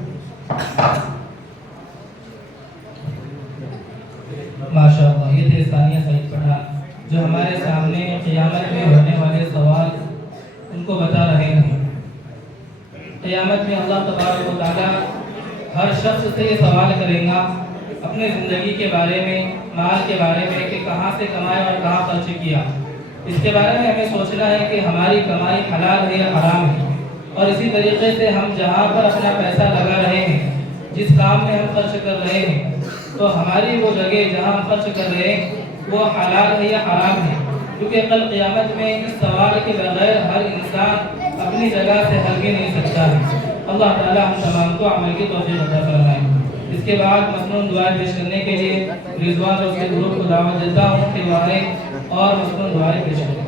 माशाअल्लाह, ये थे सानिया सईद पठान जो हमारे सामने क़यामत में होने वाले सवाल उनको बता रहे हैं। क़यामत में अल्लाह तबारक व तआला हर शख्स से ये सवाल करेगा अपने ज़िंदगी के बारे में, माल के बारे में कि कहाँ से कमाया और कहाँ खर्च किया। इसके बारे में हमें सोचना है कि हमारी कमाई हलाल है या हराम है, और इसी तरीके से हम जहाँ पर अपना पैसा लगा रहे हैं, जिस काम में हम खर्च कर रहे हैं, तो हमारी वो जगह जहाँ हम खर्च कर रहे हैं वो हलाल है या हराम है। क्योंकि कल क़यामत में इस सवाल के बगैर हर इंसान अपनी जगह से हल भी नहीं सकता है। अल्लाह ताला हम तमाम को अमल की तौफीक अता फरमाए। इसके बाद मसनून दुआएं पेश करने के लिए रिजवान और उसके ग्रुप को दावत देता हूँ कि वो आए और मसनून दुआएं पेश करें।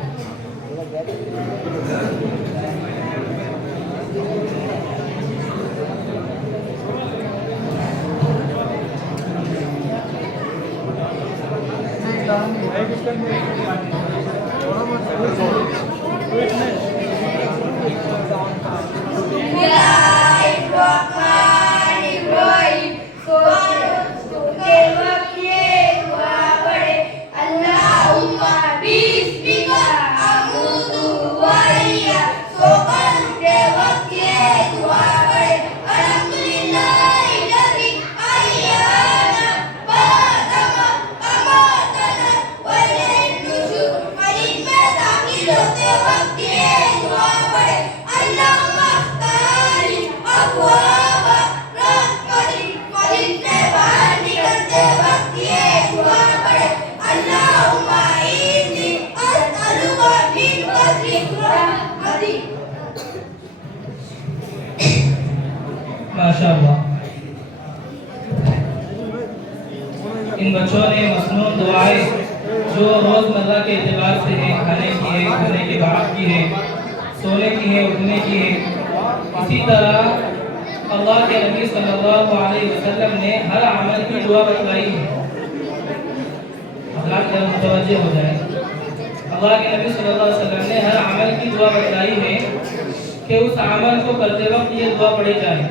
माशाअल्लाह, इन बच्चों ने मसनून दुआएं जो रोज़मर्रा के एतबार से हैं, खाने की है, खाने के बाद की है, सोने की है, उठने की है, इसी तरह अल्लाह के नबी सल्लल्लाहु अलैहि वसल्लम ने हर अमल की दुआ बतलाई है। अल्लाह के मुतवज्जे हो जाए, अल्लाह के नबी सल्लल्लाहु अलैहि वसल्लम ने हर अमल की दुआ बतलाई है कि उस अमल को करते वक्त ये दुआ पढ़ी जाए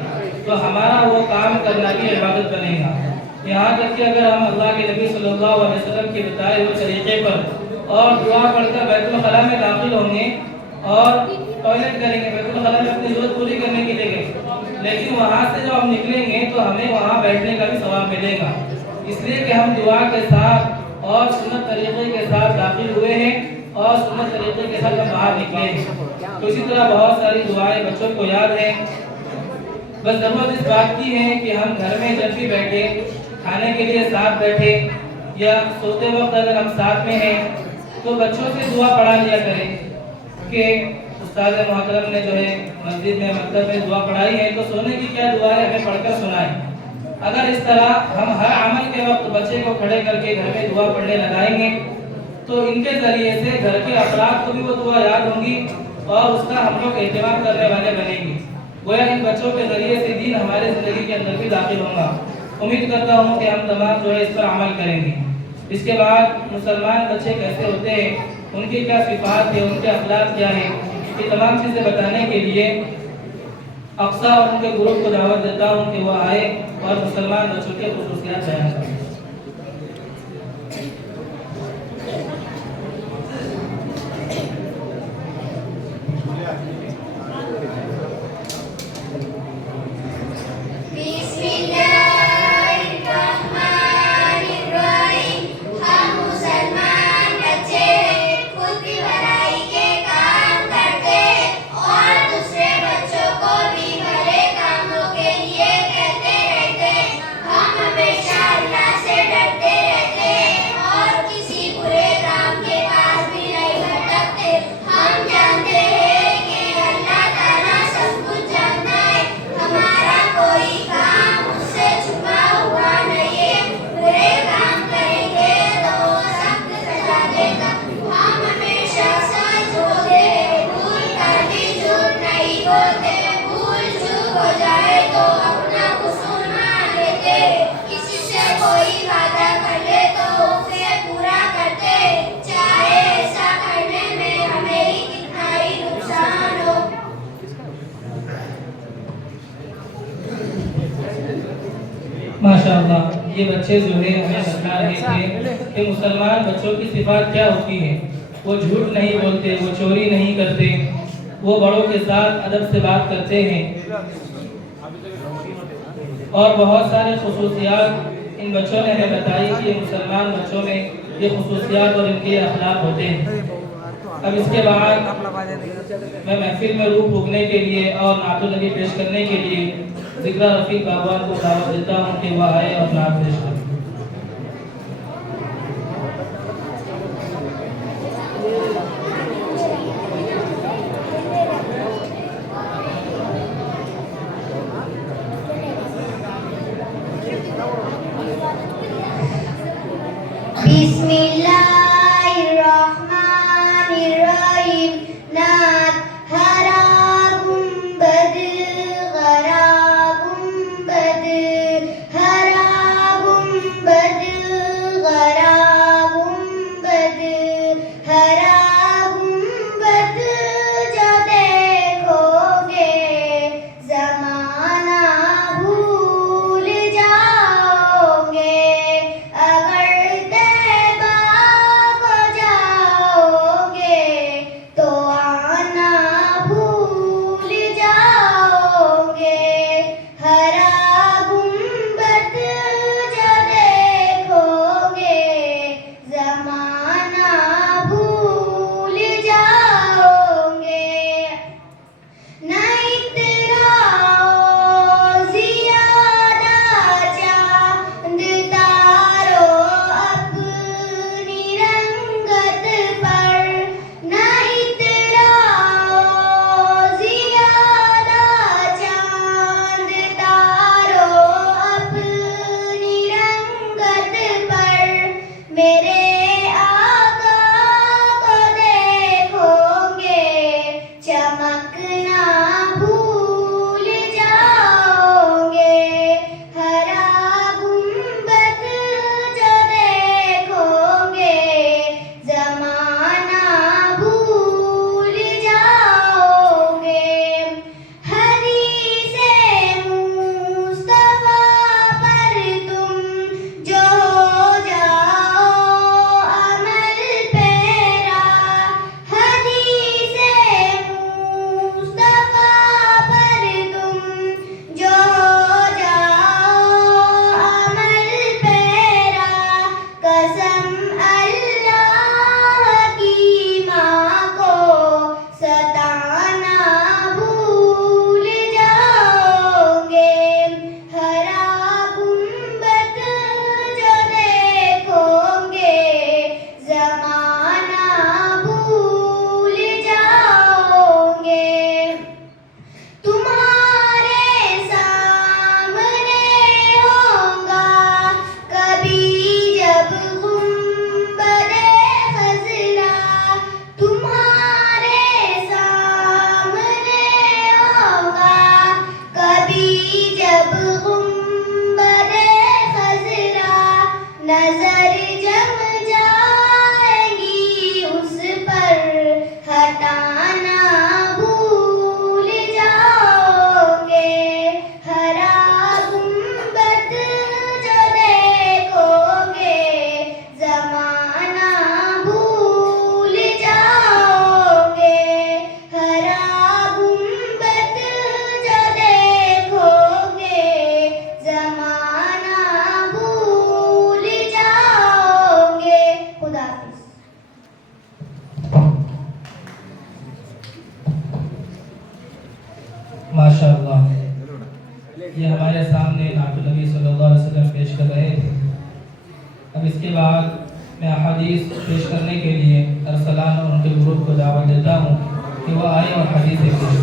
तो हमारा वो काम करना भी इबादत बनेगा। यहाँ तक कि अगर हम अल्लाह के नबी सल्लल्लाहु अलैहि वसल्लम के बताए हुए तरीके पर और दुआ पढ़कर बैतुल खला में दाखिल होंगे और टॉयलेट करेंगे, बैतुल खला में अपनी जरूरत पूरी करने के लिए गए, लेकिन वहाँ से जब हम निकलेंगे तो हमें वहाँ बैठने का भी सवाब मिलेगा। इसलिए कि हम दुआ के साथ और सुन्नत तरीके के साथ दाखिल हुए हैं और सुन्नत तरीके के साथ हम बाहर निकले हैं। तो इसी तरह बहुत सारी दुआएं बच्चों को याद है। बस जरूरत इस बात की है कि हम घर में जब भी बैठे, खाने के लिए साथ बैठे या सोते वक्त अगर हम साथ में हैं तो बच्चों से दुआ पढ़ा लिया करें कि उस्ताद मोहतरम ने जो है मस्जिद में मकतब में दुआ पढ़ाई है तो सोने की क्या दुआ है हमें पढ़कर सुनाएं। अगर इस तरह हम हर अमल के वक्त बच्चे को खड़े करके घर में दुआ पढ़ने लगाएंगे तो इनके जरिए से घर के अफराद को भी वो दुआ याद होंगी और उसका हम लोग एहतमाम करने वाले बनेंगे। गोया इन बच्चों के जरिए से दीन हमारे ज़िंदगी के अंदर भी दाखिल होगा। उम्मीद करता हूँ कि हम तमाम जो है इस पर अमल करेंगे। इसके बाद मुसलमान बच्चे कैसे होते हैं, उनकी क्या सिफात है, उनके अखलाक क्या है, ये तमाम चीज़ें बताने के लिए अक्सा और उनके ग्रुप को दावत देता हूँ कि वो आए और मुसलमान बच्चों के खुसूसियात बयान करें। हमेशा माशाअल्लाह ये बच्चे जो है हमें बता रहे थे कि मुसलमान बच्चों की सिफात क्या होती है। वो झूठ नहीं बोलते, वो चोरी नहीं करते, वो बड़ों के साथ अदब से बात करते हैं और बहुत सारे खुसूसियात इन बच्चों ने हमें बताई कि मुसलमान बच्चों में ये खुसूसियात और इनके अखलाक होते हैं। अब इसके बाद मैं महफिल में रूह फूकने के लिए और नातुल नबी पेश करने के लिए जिक्र रफीक बागवान को दावत देता हूँ कि वह आए और नात पेश करें। बिस्मिल्लाहिर्रहमानिर्रहीम। नात हरा गुंबद गरा गुंबद, हरा गुंबद गरा गुंबद, हरा गुंबद जो देखोगे ज़माना भूल जाओगे। अगर तैबा को जाओगे तो आना भूल जाओगे। हरा गुंबद जो देखोगे ज़माना भूल जाओगे। नहीं इतराओ ज़ियादा चांद तारो अपनी रंगत पर, नहीं इतराओ ज़ियादा चांद तारो अपनी रंगत पर। मेरे आका को देखोगे चमकना भूल जाओगे। हरा गुंबद जो देखोगे ज़माना भूल जाओगे। हदीसे मुस्तफा पर तुम जो हो जाओ अमल पेरा। हदीसे मुस्तफा पर तुम जो हो जाओ अमल पेरा। कसम अल्लाह की माँ को सताना भूल जाओगे। हरा गुंबद जो देखोगे ज़माना भूल जाओगे। तुम्हारे सामने होगा कभी जब गुंबदे खज़रा। तुम्हारे सामने होगा कभी जब गुंबदे खज़रा। नजर जम जाएगी उस पर हटाना भूल जाओगे। हरा गुंबद जो देखोगे ज़माना भूल जाओगे। हरा गुंबद जो देखोगे ज़माना भूल जाओगे। खुदा हाफ़िज़। माशाअल्लाह ये हमारे सामने नातुल नबी सल्लल्लाहु अलैहि वसल्लम पेश कर रहे थे। अब इसके बाद मैं हदीस पेश करने के लिए अरसलान और उनके ग्रुप को दावत देता हूँ कि वो आए और हदीस पेश करें।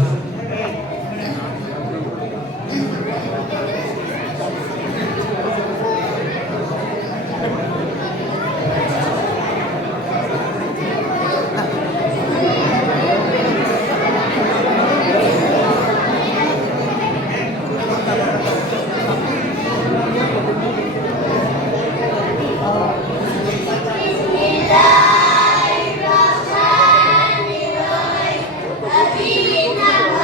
बिस्मिल्लाहिर्रहमानिर्रहीम।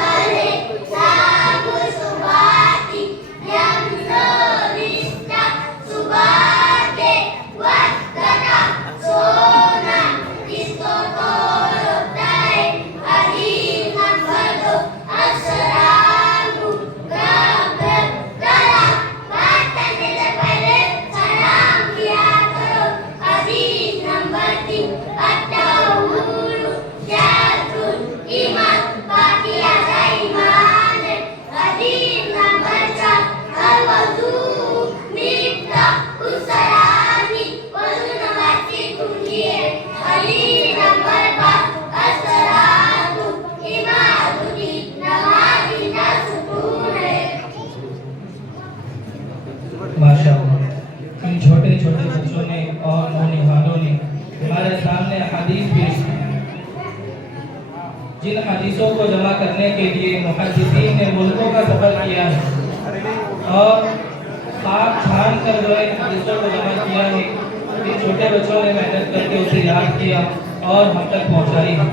छोटे बच्चों ने और नौनिहालों ने हमारे सामने हदीस पेश की। जिन हदीसों को जमा करने के लिए मुहद्दिसीन ने मुल्कों का सफ़र किया है और आप छान कर जो है हदीसों को जमा किया है, इन छोटे बच्चों ने मेहनत करके उसे याद किया और हम तक पहुँचाई है।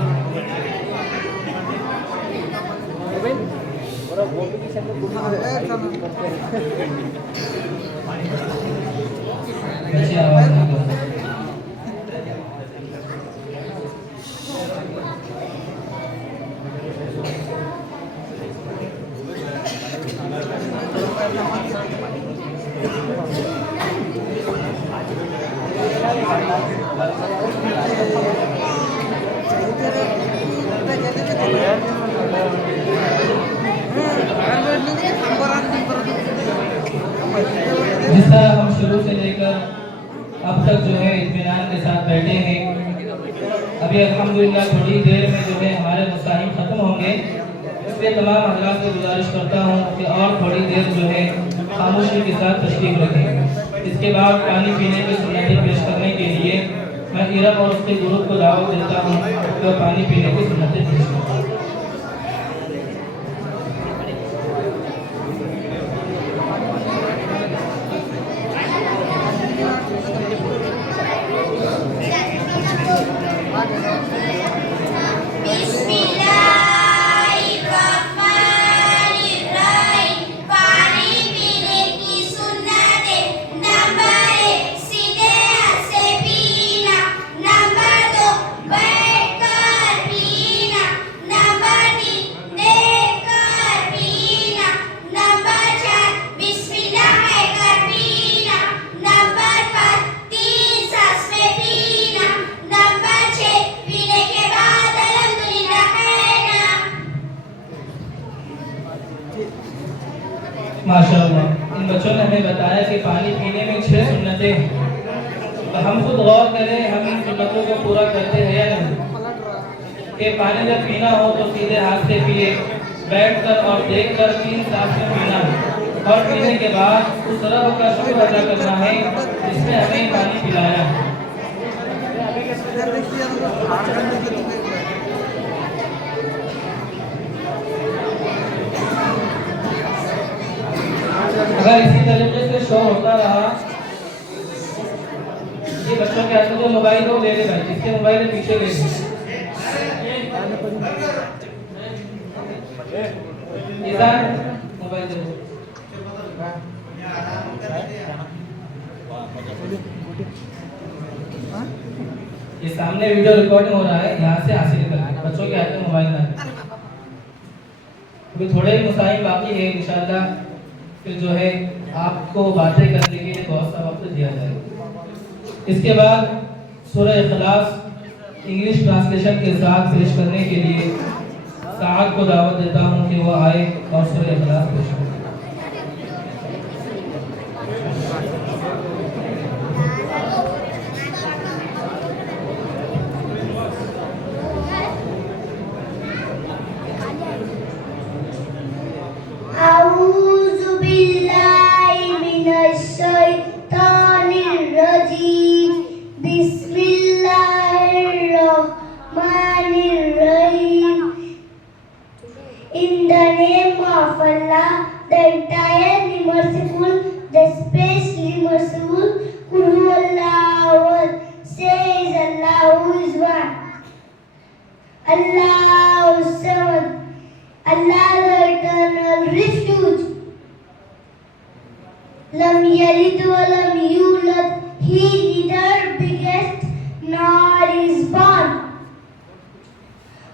बच्चे आवाज़ नहीं कर रहे। जिस तरह हम शुरू से लेकर अब तक जो है इत्मीनान के साथ बैठे हैं, अभी अल्हम्दुलिल्लाह थोड़ी देर में जो है हमारे मुसाहिब ख़त्म होंगे, इसलिए तमाम हज़रात से गुजारिश करता हूँ कि और थोड़ी देर जो है खामोशी के साथ तशरीफ़ रखें। इसके बाद पानी पीने की सुन्नतें पेश करने के लिए मैं इरम और उसके ग्रुप को दावत देता हूँ कि वह पानी पीने की सुन्नतें पेश करें। माशाअल्लाह, इन बच्चों ने हमें बताया कि पानी पीने में 6 सुन्नतें हैं। तो हम खुद गौर करें, हम इन सुन्नतों को पूरा करते हैं या नहीं? कि पानी जब पीना हो तो सीधे हाथ से पिए, बैठकर और देखकर 3 सांस में पीना है और पीने के बाद उस रब का शुक्र अदा करना है जिसने हमें पानी पिलाया है। अगर इसी तरीके से शो होता रहा, ये बच्चों के हाथ में जो मोबाइल हो ले ले भाई, जिसके मोबाइल है पीछे ले ले। मोबाइल दे। ये सामने वीडियो रिकॉर्डिंग हो रहा है, यहाँ से हासिल करना, बच्चों के हाथ में मोबाइल ना। अभी थोड़े ही मुसाहिब बाकी है, इंशाल्लाह फिर जो है आपको बातें करने के लिए बहुत सा वक्त दिया जाएगा। इसके बाद सूरह इखलास इंग्लिश ट्रांसलेशन के साथ पेश करने के लिए साद को दावत देता हूँ कि वो आए और सूरह इखलास पेश करें। In the name of Allah, the entirely merciful, the especially merciful, Qul huwallahu ahad. Says Allah who is one. Allahu samad. Allah the eternal refuge. Lam yalid wa lam yulad. He neither begat nor is born.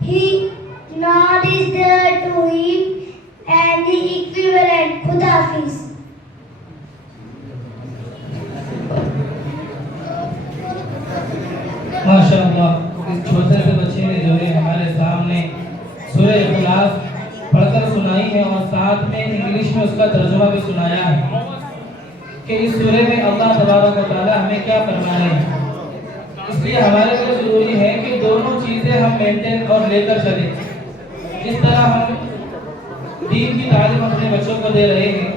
He nor is there to him any equivalent. Khuda Hafiz. माशाअल्लाह, इस छोटे से बच्चे ने जो है हमारे सामने सूरह इखलास पढ़कर सुनाई है और साथ में इंग्लिश में उसका तर्जुमा भी सुनाया है कि इस सूरह में अल्लाह तबारक व तआला हमें क्या फरमा रहे हैं। इसलिए हमारे लिए जरूरी है कि दोनों चीजें हम मेंटेन और लेकर चलें। जिस तरह हम दीन की तालीम अपने बच्चों को दे रहे हैं,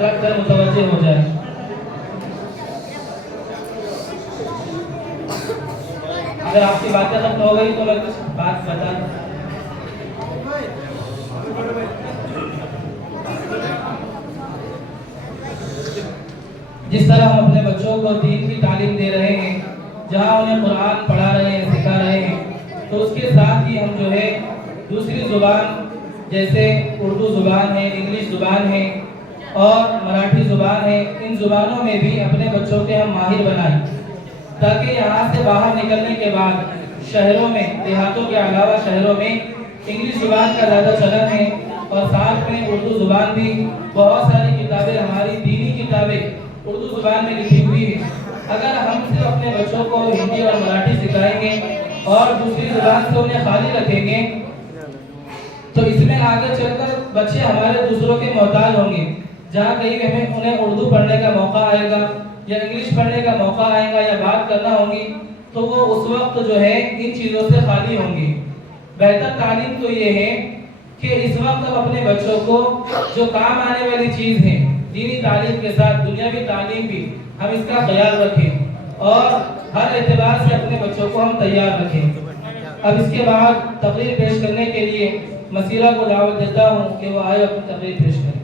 रख कर मुतवज्जे हो जाए। अगर आपकी बातें खत्म हो गई तो मैं कुछ बात बता दूं। जिस तरह हम अपने बच्चों को दीन की तालीम दे रहे हैं, जहाँ उन्हें कुरान पढ़ा रहे हैं, सिखा रहे हैं, तो उसके साथ ही हम जो है दूसरी ज़ुबान जैसे उर्दू ज़ुबान है, इंग्लिश ज़ुबान है और मराठी ज़ुबान है, इन ज़ुबानों में भी अपने बच्चों के हम माहिर बनाएं, ताकि यहाँ से बाहर निकलने के बाद शहरों में, देहातों के अलावा शहरों में इंग्लिश ज़ुबान का ज़्यादा चलन है और साथ में उर्दू ज़ुबान भी। बहुत सारी किताबें, हमारी दीनी किताबें उर्दू ज़ुबान में लिखी हुई है। अगर हम सिर्फ अपने बच्चों को हिंदी और मराठी सिखाएंगे और दूसरी ज़ुबान से उन्हें खाली रखेंगे तो इसमें आगे चलकर बच्चे हमारे दूसरों के मोहताज होंगे। जहाँ कहीं हमें उन्हें उर्दू पढ़ने का मौका आएगा या इंग्लिश पढ़ने का मौका आएगा या बात करना होगी तो वो उस वक्त जो है इन चीज़ों से खाली होंगे। बेहतर तालीम तो ये है कि इस वक्त हम अपने बच्चों को जो काम आने वाली चीज़ है, दीनी तालीम के साथ दुनियावी तालीम भी, हम इसका ख्याल रखें और हर एतबार से अपने बच्चों को हम तैयार रखें। अब इसके बाद तकरीर पेश करने के लिए मसीरा को दावत देता हूँ कि वो आए अपनी तकरीर पेश करें।